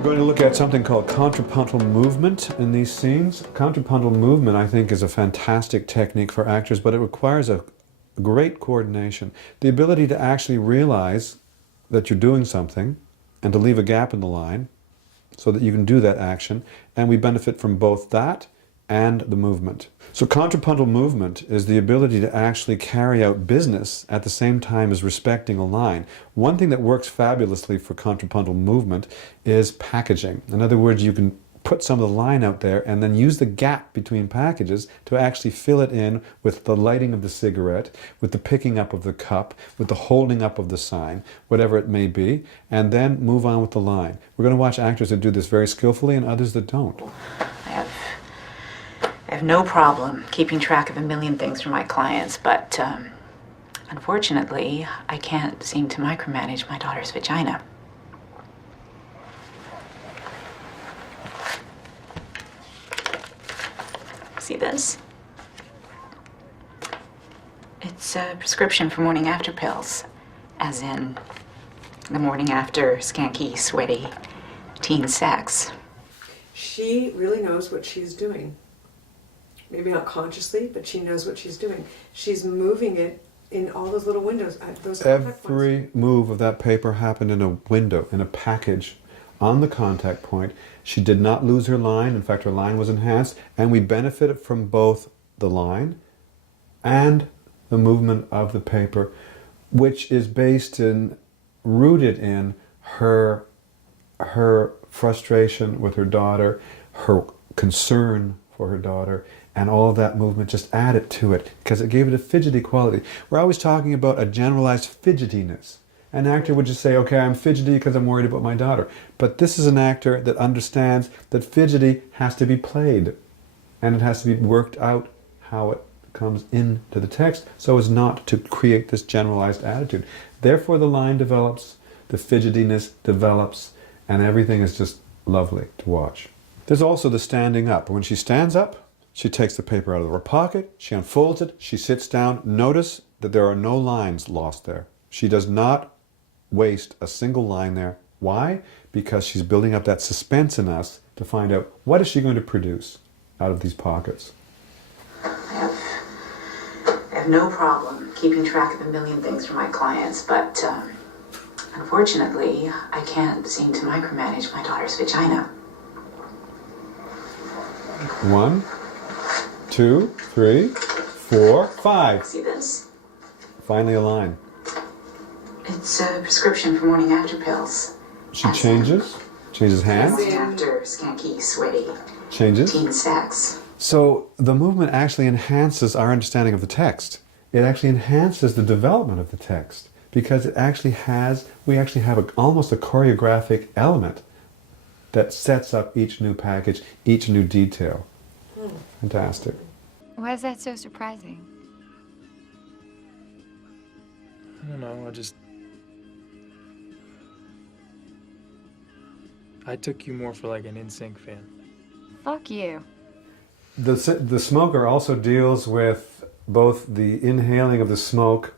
We're going to look at something called contrapuntal movement in these scenes. Contrapuntal movement, I think, is a fantastic technique for actors, but it requires a great coordination. The ability to actually realize that you're doing something and to leave a gap in the line so that you can do that action, and we benefit from both that and the movement. So contrapuntal movement is the ability to actually carry out business at the same time as respecting a line. One thing that works fabulously for contrapuntal movement is packaging. In other words, you can put some of the line out there and then use the gap between packages to actually fill it in with the lighting of the cigarette, with the picking up of the cup, with the holding up of the sign, whatever it may be, and then move on with the line. We're going to watch actors that do this very skillfully and others that don't. I have no problem keeping track of a million things for my clients, but unfortunately, I can't seem to micromanage my daughter's vagina. See this? It's a prescription for morning after pills, as in the morning after skanky, sweaty teen sex. She really knows what she's doing. Maybe not consciously, but she knows what she's doing. She's moving it in all those little windows. Those Every move of that paper happened in a window, in a package, on the contact point. She did not lose her line. In fact, her line was enhanced, and we benefited from both the line and the movement of the paper, which is based in, rooted in her frustration with her daughter, her concern for her daughter, and all of that movement just added to it because it gave it a fidgety quality. We're always talking about a generalized fidgetiness. An actor would just say, okay, I'm fidgety because I'm worried about my daughter. But this is an actor that understands that fidgety has to be played, and it has to be worked out how it comes into the text so as not to create this generalized attitude. Therefore, the line develops, the fidgetiness develops, and everything is just lovely to watch. There's also the standing up. When she stands up, she takes the paper out of her pocket, she unfolds it, she sits down. Notice that there are no lines lost there. She does not waste a single line there. Why? Because she's building up that suspense in us to find out what is she going to produce out of these pockets. I have no problem keeping track of a million things for my clients, but unfortunately, I can't seem to micromanage my daughter's vagina. 1, 2, 3, 4, 5. See this? Finally a line. It's a prescription for morning after pills. She changes hands. Morning after skanky, sweaty Changes. teen sex. So the movement actually enhances our understanding of the text. It actually enhances the development of the text because we actually have almost a choreographic element that sets up each new package, each new detail. Fantastic. Why is that so surprising? I don't know, I took you more for like an NSYNC fan. Fuck you. The smoker also deals with both the inhaling of the smoke,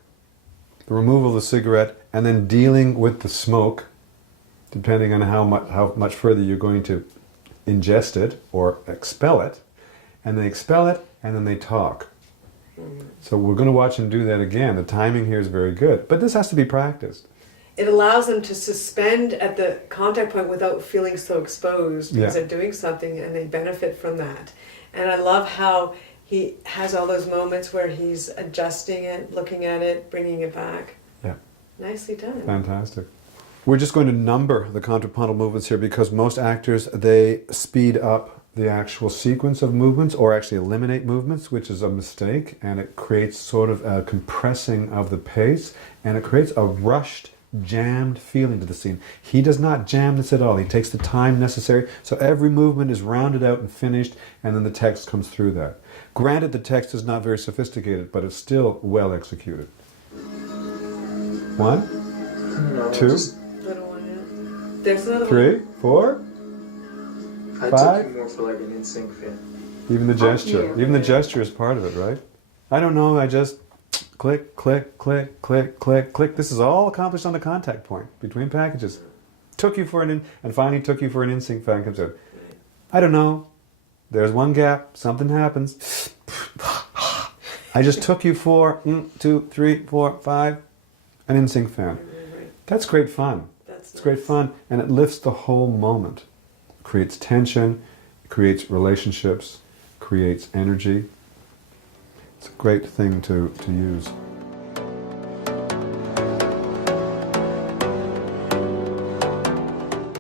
the removal of the cigarette, and then dealing with the smoke, depending on how much further you're going to ingest it or expel it. And they expel it, and then they talk. So we're going to watch them do that again. The timing here is very good, but this has to be practiced. It allows them to suspend at the contact point without feeling so exposed because they're doing something and they benefit from that. And I love how he has all those moments where he's adjusting it, looking at it, bringing it back. Yeah. Nicely done. Fantastic. We're just going to number the contrapuntal movements here because most actors, they speed up the actual sequence of movements or actually eliminate movements, which is a mistake, and it creates sort of a compressing of the pace, and it creates a rushed, jammed feeling to the scene. He does not jam this at all. He takes the time necessary, so every movement is rounded out and finished, and then the text comes through that. Granted, the text is not very sophisticated, but it's still well executed. 1, 2, Little one, yeah. There's another 3, 4, I 5. took you more for like an NSYNC fan. Even the gesture. Even the gesture is part of it, right? I don't know, I just click, click, click, click, click, click. This is all accomplished on the contact point between packages. took you for and finally took you for an NSYNC fan comes out. I don't know. There's one gap. Something happens. I just took you for 2, 3, 4, 5, an NSYNC fan. That's great fun. It's great fun, and it lifts the whole moment. Creates tension, creates relationships, creates energy. It's a great thing to use.